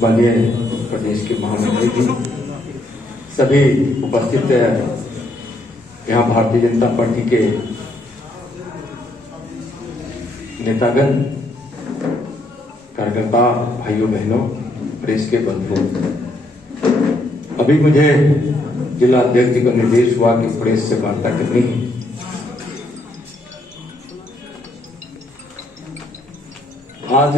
माननीय प्रदेश के महामंत्री जी, सभी उपस्थित यहाँ भारतीय जनता पार्टी के नेतागण, कार्यकर्ता, भाइयों बहनों, प्रेस के बंधुओं, अभी मुझे जिला अध्यक्ष जी का निर्देश हुआ कि प्रेस से वार्ता करनी है। आज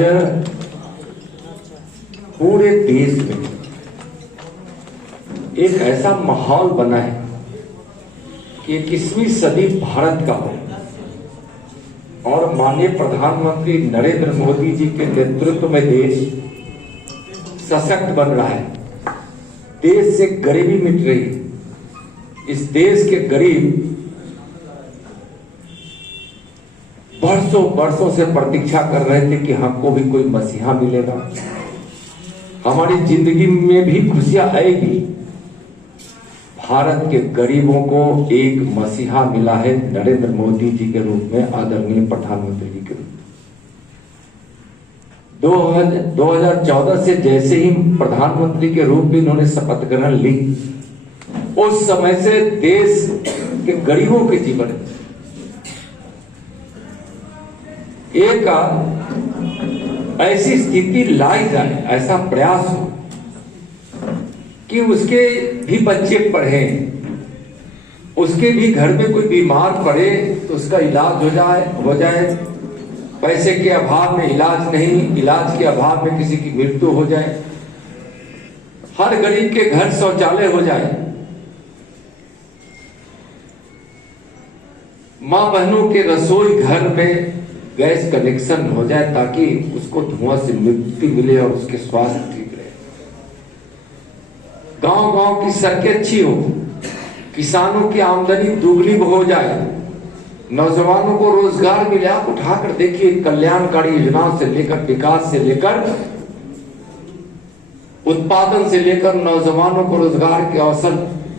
पूरे देश में एक ऐसा माहौल बना है कि 21वीं सदी भारत का हो और माननीय प्रधानमंत्री नरेंद्र मोदी जी के नेतृत्व में देश सशक्त बन रहा है। देश से गरीबी मिट रही है। इस देश के गरीब वर्षों से प्रतीक्षा कर रहे थे कि हमको भी कोई मसीहा मिलेगा, हमारी जिंदगी में भी खुशियां आएगी। भारत के गरीबों को एक मसीहा मिला है नरेंद्र मोदी जी के रूप में, आदरणीय प्रधानमंत्री जी के रूप में। 2014 से जैसे ही प्रधानमंत्री के रूप में इन्होंने शपथ ग्रहण ली, उस समय से देश के गरीबों के जीवन एक ऐसी स्थिति लाई जाए, ऐसा प्रयास हो कि उसके भी बच्चे पढ़े, उसके भी घर में कोई बीमार पड़े तो उसका इलाज हो जाए। पैसे के अभाव में इलाज नहीं, इलाज के अभाव में किसी की मृत्यु हो जाए। हर गरीब के घर शौचालय हो जाए। मां बहनों के रसोई घर में गैस कनेक्शन हो जाए ताकि उसको धुआं से मुक्ति मिले और उसके स्वास्थ्य ठीक रहे। गांव की सड़कें अच्छी हो, किसानों की आमदनी दुगनी हो जाए, नौजवानों को रोजगार मिले। आप उठाकर देखिए, कल्याणकारी योजनाओं से लेकर, विकास से लेकर, उत्पादन से लेकर, नौजवानों को रोजगार के अवसर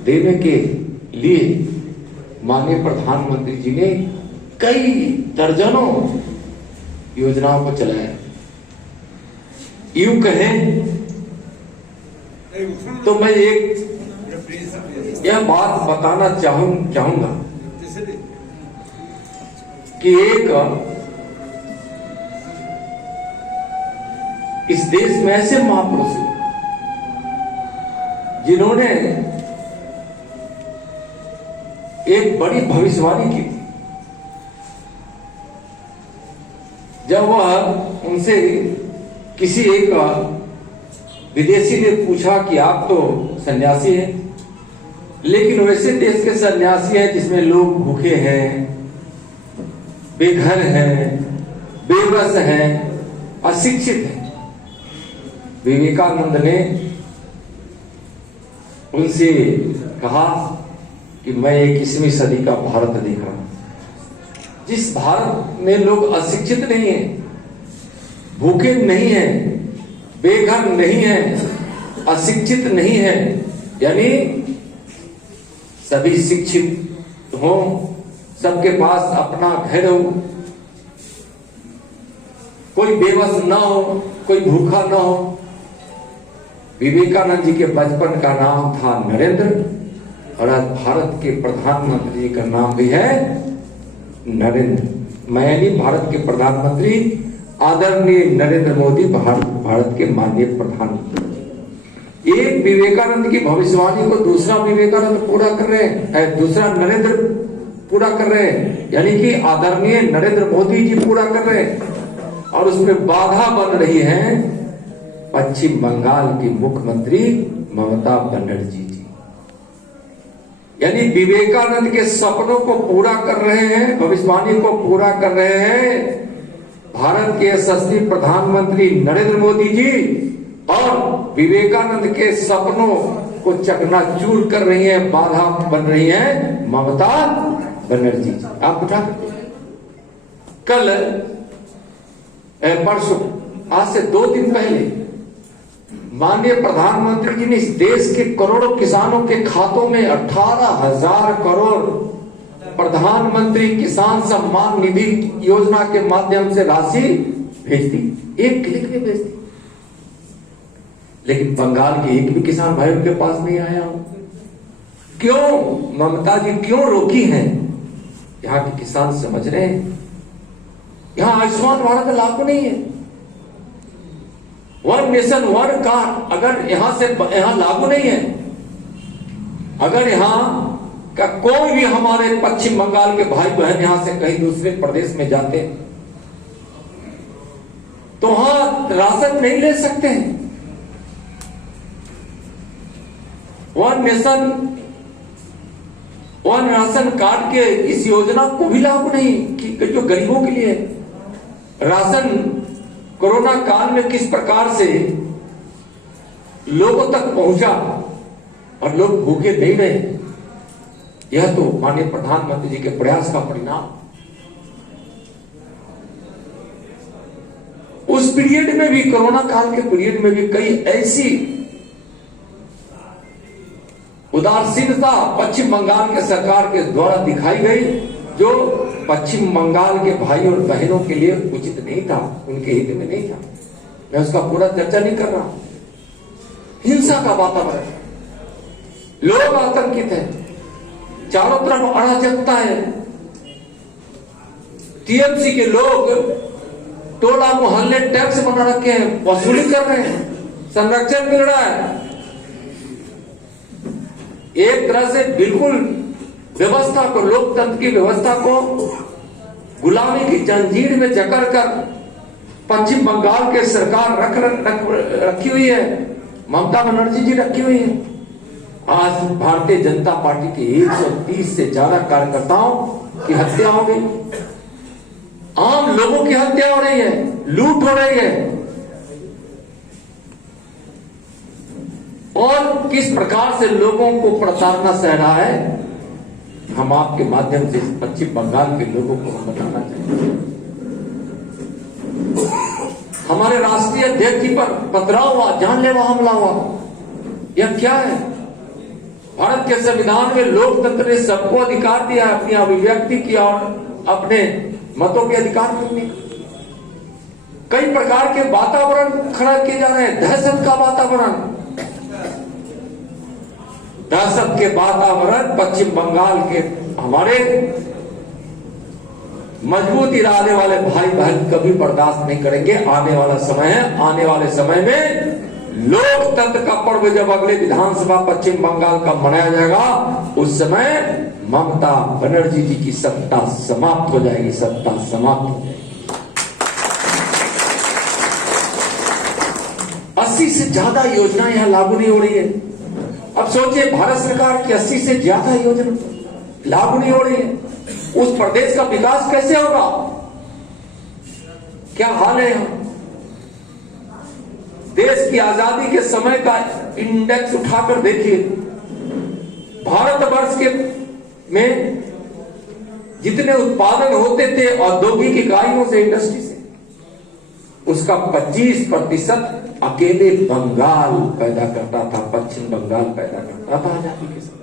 देने के लिए माननीय प्रधानमंत्री जी ने कई दर्जनों योजनाओं को चलाया। यूं कहें तो मैं एक यह बात बताना चाहूंगा कि एक इस देश में ऐसे महापुरुष जिन्होंने एक बड़ी भविष्यवाणी की। जब वह उनसे किसी एक विदेशी ने पूछा कि आप तो सन्यासी हैं, लेकिन वैसे देश के सन्यासी हैं जिसमें लोग भूखे हैं, बेघर हैं, बेबस हैं, अशिक्षित हैं। विवेकानंद ने उनसे कहा कि मैं 21वीं सदी का भारत देख रहा हूं, जिस भारत में लोग अशिक्षित नहीं है, भूखे नहीं है, बेघर नहीं है, अशिक्षित नहीं है, यानी सभी शिक्षित हो, सबके पास अपना घर हो, कोई बेबस ना हो, कोई भूखा ना हो। विवेकानंद जी के बचपन का नाम था नरेंद्र और आज भारत के प्रधानमंत्री जी का नाम भी है नरेंद्र। यानी भारत के प्रधानमंत्री आदरणीय नरेंद्र मोदी भारत के माननीय प्रधानमंत्री। एक विवेकानंद की भविष्यवाणी को दूसरा विवेकानंद पूरा कर रहे हैं, दूसरा नरेंद्र पूरा कर रहे हैं, यानी कि आदरणीय नरेंद्र मोदी जी पूरा कर रहे हैं। और उसमें बाधा बन रही है पश्चिम बंगाल की मुख्यमंत्री ममता बनर्जी जी, यानी विवेकानंद के सपनों को पूरा कर रहे हैं, भविष्यवाणी को पूरा कर रहे हैं भारत के यशस्वी प्रधानमंत्री नरेंद्र मोदी जी, और विवेकानंद के सपनों को चकनाचूर कर रही है, बाधा बन रही है ममता बनर्जी जी। आप उठा कल परसों, आज से 2 दिन पहले माननीय प्रधानमंत्री जी ने इस देश के करोड़ों किसानों के खातों में 18,000 करोड़ प्रधानमंत्री किसान सम्मान निधि योजना के माध्यम से राशि भेज दी। एक क्लिक में भेज दी। लेकिन बंगाल के एक भी किसान भाई उनके पास नहीं आया हो। क्यों ममता जी क्यों रोकी हैं? यहां के किसान समझ रहे हैं यहां आयुष्मान भारत लागू नहीं है। वन नेशन वन कार्ड अगर यहां लागू नहीं है, अगर यहां का कोई भी हमारे पश्चिम बंगाल के भाई बहन यहां से कहीं दूसरे प्रदेश में जाते तो वहां राशन नहीं ले सकते हैं। One nation one ration card के इस योजना को भी लागू नहीं कि जो गरीबों के लिए राशन कोरोना काल में किस प्रकार से लोगों तक पहुंचा और लोग भूखे नहीं रहे, यह तो माननीय प्रधानमंत्री जी के प्रयास का परिणाम। उस पीरियड में भी, कोरोना काल के पीरियड में भी कई ऐसी उदासीनता पश्चिम बंगाल के सरकार के द्वारा दिखाई गई जो पश्चिम बंगाल के भाई और बहनों के लिए उचित नहीं था, उनके हित में नहीं था। मैं उसका पूरा चर्चा नहीं कर रहा। हिंसा का वातावरण, लोग आतंकित हैं, चारों तरफ अराजकता है। टीएमसी के लोग टोला मोहल्ले टैक्स बना रखे हैं, वसूली कर रहे हैं, संरक्षण मिल रहा है। एक तरह से बिल्कुल व्यवस्था को, लोकतंत्र की व्यवस्था को गुलामी की जंजीर में जकड़ कर पश्चिम बंगाल के सरकार रखी हुई है। ममता बनर्जी जी रखी हुई है। आज भारतीय जनता पार्टी के 130 से ज्यादा कार्यकर्ताओं की हत्या हो गई, आम लोगों की हत्या हो रही है, लूट हो रही है। और किस प्रकार से लोगों को प्रताड़ना सह रहा है, हम आपके माध्यम से पश्चिम बंगाल के लोगों को हम बताना चाहेंगे। हमारे राष्ट्रीय अध्यक्ष जी पर पथराव हुआ, जानलेवा हमला हुआ, यह क्या है? भारत के संविधान में लोकतंत्र ने सबको अधिकार दिया है अपनी अभिव्यक्ति की और अपने मतों के अधिकार करने का। कई प्रकार के वातावरण खड़ा किए जा रहे हैं, दहशत का वातावरण, दहशत के वातावरण पश्चिम बंगाल के हमारे मजबूत इरादे वाले भाई बहन कभी बर्दाश्त नहीं करेंगे। आने वाला समय है, आने वाले समय में लोकतंत्र का पर्व जब अगले विधानसभा पश्चिम बंगाल का मनाया जाएगा, उस समय ममता बनर्जी जी की सत्ता समाप्त हो जाएगी, सत्ता समाप्त हो जाएगी। 80 से ज्यादा योजनाएं यहां लागू नहीं हो रही है। अब सोचिए, भारत सरकार की 80 से ज्यादा योजना लागू नहीं हो रही है, उस प्रदेश का विकास कैसे होगा? क्या हाल है यहां? देश की आजादी के समय का इंडेक्स उठाकर देखिए, भारतवर्ष के में जितने उत्पादन होते थे औद्योगिक इकाइयों से, इंडस्ट्री से, उसका 25% अकेले बंगाल पैदा करता था, पश्चिम बंगाल पैदा करता था आजादी के समय।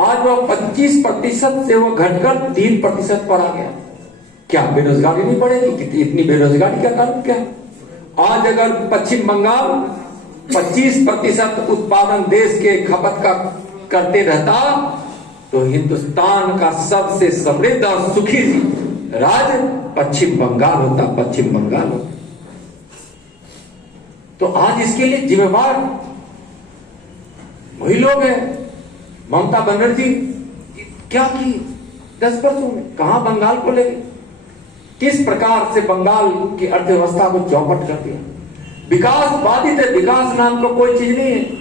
आज वह 25% से वो घटकर 3% पर आ गया। क्या बेरोजगारी नहीं बढ़ेगी? इतनी बेरोजगारी का कारण क्या है? आज अगर पश्चिम बंगाल 25% उत्पादन देश के खपत का करते रहता तो हिंदुस्तान का सबसे समृद्ध और सुखी राज्य पश्चिम बंगाल होता, पश्चिम बंगाल होता। तो आज इसके लिए जिम्मेवार वही लोग हैं। ममता बनर्जी क्या की 10 वर्षों में, कहां बंगाल को ले गई, किस प्रकार से बंगाल की अर्थव्यवस्था को चौपट कर दिया। विकास बाधित है, विकास नाम का कोई चीज नहीं है।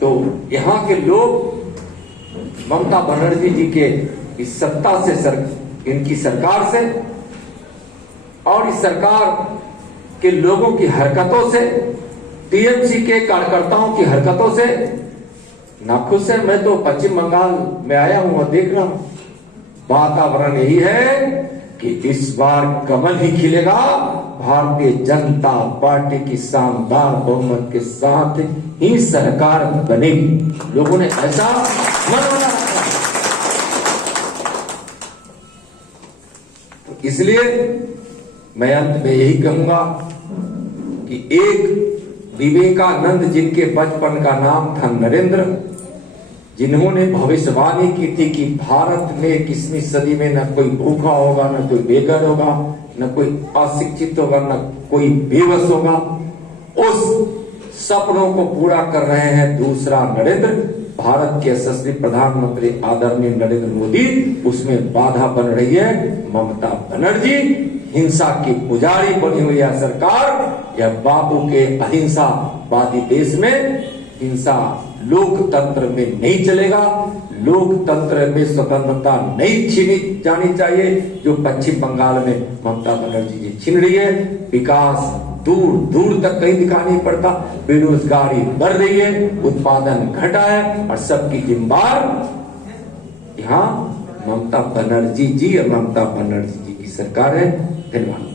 तो यहां के लोग ममता बनर्जी जी के इस सत्ता से, इनकी सरकार से और इस सरकार के लोगों की हरकतों से, टीएमसी के कार्यकर्ताओं की हरकतों से नाखुश है। मैं तो पश्चिम बंगाल में आया हूं और देख रहा हूं, वातावरण यही है कि इस बार कमल ही खिलेगा, भारतीय जनता पार्टी की शानदार बहुमत के साथ ही सरकार बनेगी। लोगों ने ऐसा मन बना रखा है। तो इसलिए मैं अंत में यही कहूंगा कि एक विवेकानंद जिनके बचपन का नाम था नरेंद्र, जिन्होंने भविष्यवाणी की थी कि भारत में 21वीं सदी में न कोई भूखा होगा, न कोई बेघर होगा, न कोई अशिक्षित होगा, न कोई बेबस होगा, उस सपनों को पूरा कर रहे हैं दूसरा नरेंद्र, भारत के यशस्वी प्रधानमंत्री आदरणीय नरेंद्र मोदी। उसमें बाधा बन रही है ममता बनर्जी, हिंसा की पुजारी बनी हुई है सरकार। यह बापू के अहिंसावादी देश में हिंसा लोकतंत्र में नहीं चलेगा। लोकतंत्र में स्वतंत्रता नहीं छीनी जानी चाहिए, जो पश्चिम बंगाल में ममता बनर्जी जी छीन रही है। विकास दूर दूर तक कहीं दिखाई नहीं पड़ता, बेरोजगारी बढ़ रही है, उत्पादन घटा है, और सबकी जिम्मेदार यहाँ ममता बनर्जी जी और ममता बनर्जी जी की सरकार है। धन्यवाद।